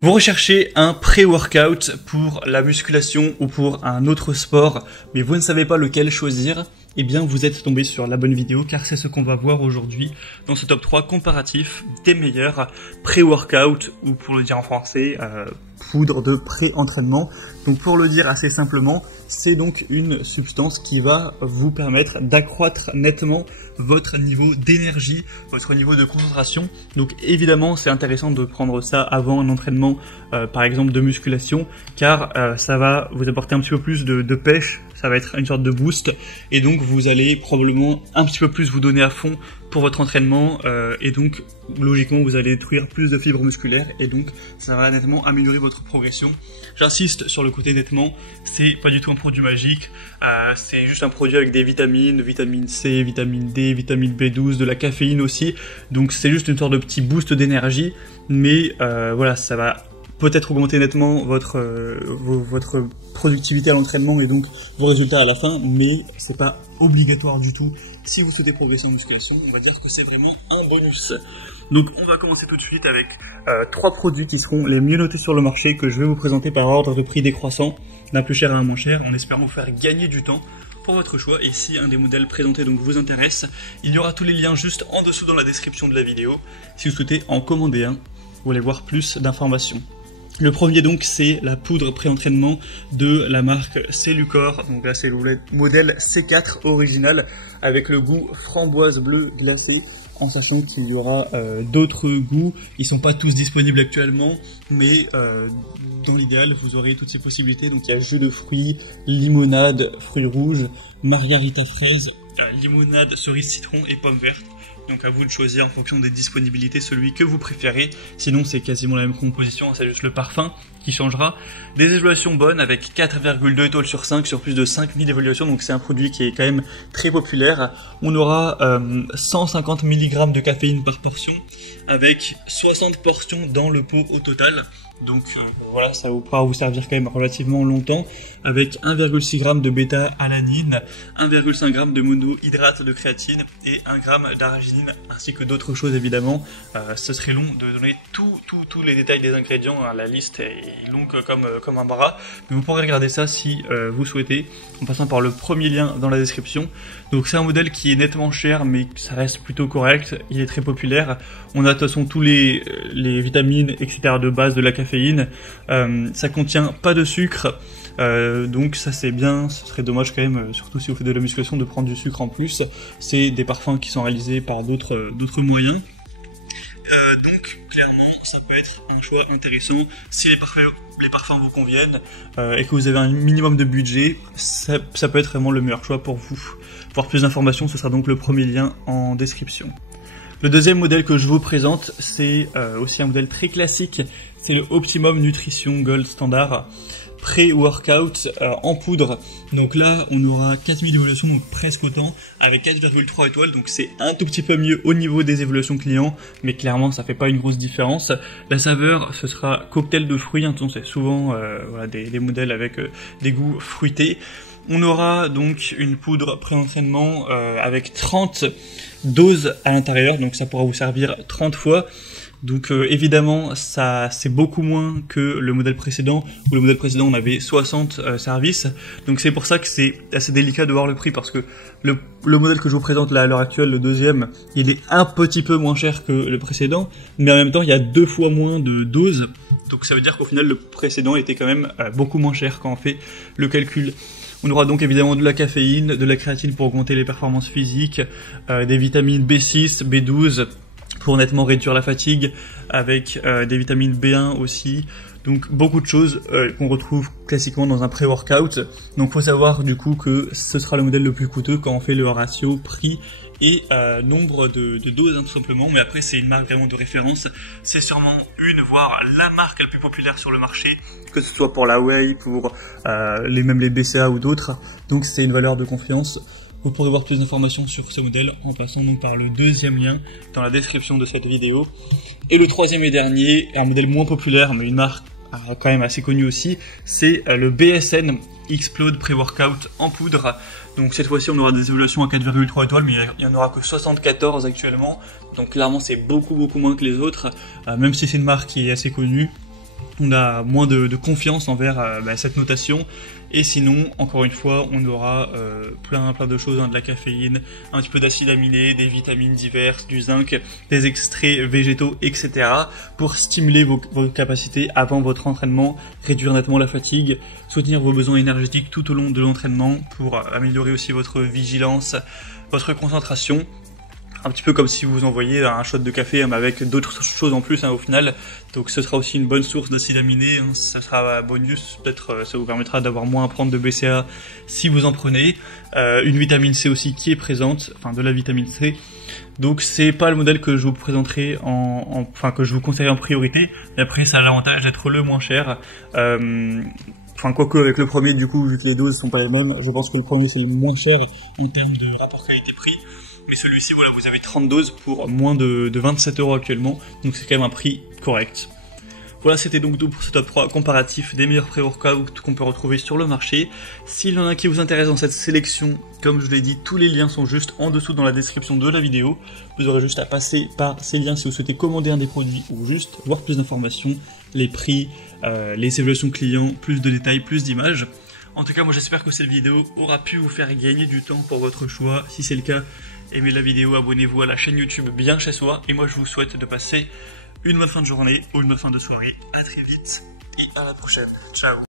Vous recherchez un pré-workout pour la musculation ou pour un autre sport, mais vous ne savez pas lequel choisir, eh bien vous êtes tombé sur la bonne vidéo car c'est ce qu'on va voir aujourd'hui dans ce top 3 comparatif des meilleurs pré-workout ou pour le dire en français, poudre de pré-entraînement. Donc pour le dire assez simplement, c'est donc une substance qui va vous permettre d'accroître nettement votre niveau d'énergie, votre niveau de concentration. Donc évidemment c'est intéressant de prendre ça avant un entraînement par exemple de musculation car ça va vous apporter un petit peu plus de pêche, ça va être une sorte de boost et donc vous allez probablement un petit peu plus vous donner à fond pour votre entraînement et donc logiquement vous allez détruire plus de fibres musculaires et donc ça va nettement améliorer votre progression. J'insiste sur le côté nettement, c'est pas du tout un produit magique, c'est juste un produit avec des vitamines, vitamine C, vitamine D, vitamine B12, de la caféine aussi, donc c'est juste une sorte de petit boost d'énergie, mais voilà, ça va peut-être augmenter nettement votre productivité à l'entraînement et donc vos résultats à la fin, mais c'est pas obligatoire du tout. Si vous souhaitez progresser en musculation, on va dire que c'est vraiment un bonus. Donc on va commencer tout de suite avec 3 produits qui seront les mieux notés sur le marché que je vais vous présenter par ordre de prix décroissant, d'un plus cher à un moins cher, en espérant vous faire gagner du temps pour votre choix. Et si un des modèles présentés donc vous intéresse, il y aura tous les liens juste en dessous dans la description de la vidéo si vous souhaitez en commander un ou aller voir plus d'informations. Le premier donc c'est la poudre pré-entraînement de la marque Cellucor, donc là c'est le modèle C4 original avec le goût framboise bleue glacée, en sachant qu'il y aura d'autres goûts, ils sont pas tous disponibles actuellement, mais dans l'idéal vous aurez toutes ces possibilités, donc il y a jus de fruits, limonade, fruits rouges, margarita fraise, limonade, cerise citron et pomme verte. Donc à vous de choisir en fonction des disponibilités celui que vous préférez. Sinon c'est quasiment la même composition, c'est juste le parfum qui changera. Des évaluations bonnes avec 4,2 étoiles sur 5 sur plus de 5000 évaluations. Donc c'est un produit qui est quand même très populaire. On aura 150 mg de caféine par portion avec 60 portions dans le pot au total. Donc voilà, ça pourra vous servir quand même relativement longtemps avec 1,6 g de bêta-alanine, 1,5 g de monohydrate de créatine et 1 g d'araginine ainsi que d'autres choses évidemment. Ce serait long de donner tous les détails des ingrédients, hein. La liste est longue comme un bras, mais vous pourrez regarder ça si vous souhaitez en passant par le premier lien dans la description. Donc c'est un modèle qui est nettement cher mais ça reste plutôt correct, il est très populaire. On a de toute façon tous les vitamines etc. de base de la caféine, ça contient pas de sucre, donc ça c'est bien, ce serait dommage quand même, surtout si vous faites de la musculation, de prendre du sucre en plus. C'est des parfums qui sont réalisés par d'autres moyens, donc clairement ça peut être un choix intéressant si les parfums vous conviennent et que vous avez un minimum de budget, ça peut être vraiment le meilleur choix pour vous. Pour plus d'informations, ce sera donc le premier lien en description. Le deuxième modèle que je vous présente, c'est aussi un modèle très classique, c'est le Optimum Nutrition Gold Standard pré-workout en poudre. Donc là, on aura 4000 évaluations, donc presque autant, avec 4,3 étoiles, donc c'est un tout petit peu mieux au niveau des évaluations clients, mais clairement, ça fait pas une grosse différence. La saveur, ce sera cocktail de fruits, hein, c'est souvent voilà, des modèles avec des goûts fruités. On aura donc une poudre pré-entraînement avec 30 doses à l'intérieur, donc ça pourra vous servir 30 fois. Donc évidemment, ça c'est beaucoup moins que le modèle précédent, où le modèle précédent on avait 60 services. Donc c'est pour ça que c'est assez délicat de voir le prix, parce que le modèle que je vous présente là à l'heure actuelle, le deuxième, il est un petit peu moins cher que le précédent, mais en même temps il y a 2 fois moins de doses. Donc ça veut dire qu'au final le précédent était quand même beaucoup moins cher quand on fait le calcul. On aura donc évidemment de la caféine, de la créatine pour augmenter les performances physiques, des vitamines B6, B12 pour nettement réduire la fatigue, avec des vitamines B1 aussi. Donc beaucoup de choses qu'on retrouve classiquement dans un pré-workout. Donc faut savoir du coup que ce sera le modèle le plus coûteux quand on fait le ratio prix et nombre de doses, hein, tout simplement. Mais après c'est une marque vraiment de référence, c'est sûrement voire la marque la plus populaire sur le marché, que ce soit pour la whey, pour même les BCA ou d'autres. Donc c'est une valeur de confiance. Vous pourrez voir plus d'informations sur ce modèle en passant donc par le deuxième lien dans la description de cette vidéo. Et le troisième et dernier, un modèle moins populaire mais une marque quand même assez connue aussi, c'est le BSN Explode Pre-Workout en poudre. Donc cette fois-ci on aura des évaluations à 4,3 étoiles, mais il n'y en aura que 74 actuellement. Donc clairement c'est beaucoup moins que les autres, même si c'est une marque qui est assez connue. on a moins de confiance envers cette notation. Et sinon, encore une fois, on aura plein de choses, de la caféine, un petit peu d'acides aminés, des vitamines diverses, du zinc, des extraits végétaux, etc. pour stimuler vos capacités avant votre entraînement, réduire nettement la fatigue, soutenir vos besoins énergétiques tout au long de l'entraînement pour améliorer aussi votre vigilance, votre concentration. Un petit peu comme si vous envoyez un shot de café avec d'autres choses en plus au final. Donc ce sera aussi une bonne source d'acides aminés, ça sera bonus, peut-être ça vous permettra d'avoir moins à prendre de BCA si vous en prenez. Une vitamine C aussi qui est présente, enfin de la vitamine C. Donc c'est pas le modèle que je vous présenterai que je vous conseillerais en priorité, mais après ça a l'avantage d'être le moins cher. Quoique avec le premier, du coup, vu que les doses sont pas les mêmes, je pense que le premier c'est moins cher en termes de rapport qualité-prix. Mais celui-ci, voilà, vous avez 30 doses pour moins de 27 € actuellement, donc c'est quand même un prix correct. Voilà, c'était donc tout pour ce top 3 comparatif des meilleurs pré-workouts qu'on peut retrouver sur le marché. S'il y en a qui vous intéressent dans cette sélection, comme je l'ai dit, tous les liens sont juste en dessous dans la description de la vidéo. Vous aurez juste à passer par ces liens si vous souhaitez commander un des produits ou juste voir plus d'informations, les prix, les évaluations clients, plus de détails, plus d'images. En tout cas, moi j'espère que cette vidéo aura pu vous faire gagner du temps pour votre choix. Si c'est le cas, aimez la vidéo, abonnez-vous à la chaîne YouTube Bien Chez Soi. Et moi je vous souhaite de passer une bonne fin de journée ou une bonne fin de soirée. À très vite et à la prochaine. Ciao.